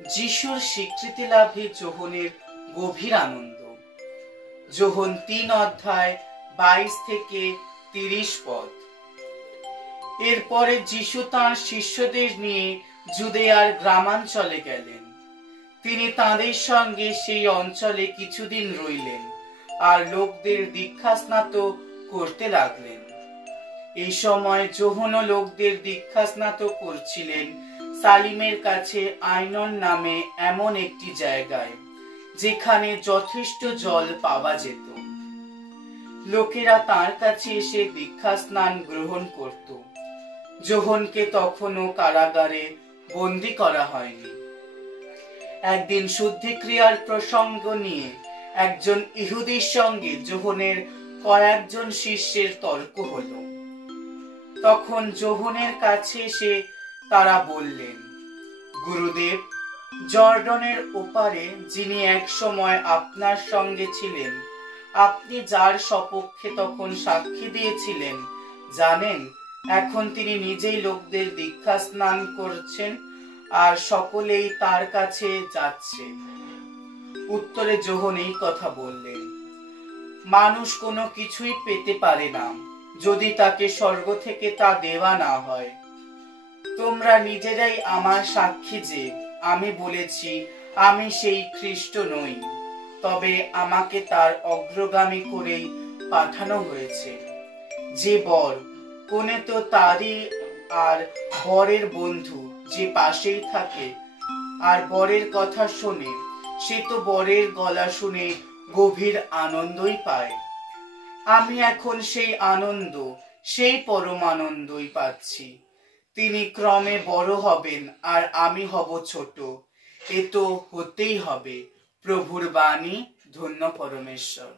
যিশুর স্বীকৃতি লাভে যোহনের গভীর আনন্দ। যোহন 3 অধ্যায় 22 থেকে 30 পদ। এরপরে যিশু তাঁর শিষ্যদের নিয়ে জুদেয়ার গ্রামাঞ্চলে গেলেন। তিনি তাঁদের সঙ্গে সেই অঞ্চলে কিছুদিন রইলেন আর লোকদের দীক্ষাস্নাত করতে লাগলেন। এই সময় যোহনও লোকদের দীক্ষাস্নাত করছিলেন সালিমের কাছে আইনন নামে এমন একটি জায়গায়, যেখানে যথেষ্ট জল পাওয়া যেত। লোকেরা তার কাছে এসে দীক্ষা স্নান গ্রহণ করত। যোহনকে তখনও কারাগারে বন্দী করা হয়নি। একদিন শুদ্ধিক্রিয়ার প্রসঙ্গ নিয়ে একজন ইহুদির সঙ্গে যোহনের কয়েকজন শিষ্যের তর্ক হলো। তখন যোহনের কাছে এসে তারা বললেন, গুরুদেব, জর্ডনের ওপারে যিনি এক সময় আপনার সঙ্গে ছিলেন, আপনি যার সপক্ষে তখন সাক্ষী দিয়েছিলেন, জানেন এখন তিনি নিজেই লোকদের দীক্ষা স্নান করছেন আর সকলেই তার কাছে যাচ্ছে। উত্তরে যোহন এই কথা বললেন, মানুষ কোনো কিছুই পেতে পারে না যদি তাকে স্বর্গ থেকে তা দেওয়া না হয়। তোমরা নিজেরাই আমার সাক্ষী যে আমি বলেছি আমি সেই খ্রিস্ট নই, তবে আমাকে তার অগ্রগামী করেই পাঠানো হয়েছে। যে বর, কোনে তো তারই, আর বরের বন্ধু যে পাশেই থাকে আর বরের কথা শোনে, সে তো বরের গলা শুনে গভীর আনন্দই পায়। আমি এখন সেই আনন্দ, সেই পরম আনন্দই পাচ্ছি। তিনি ক্রমে বড় হবেন আর আমি হব ছোট। এ তো হতেই হবে। প্রভুর বাণী। ধন্য পরমেশ্বর।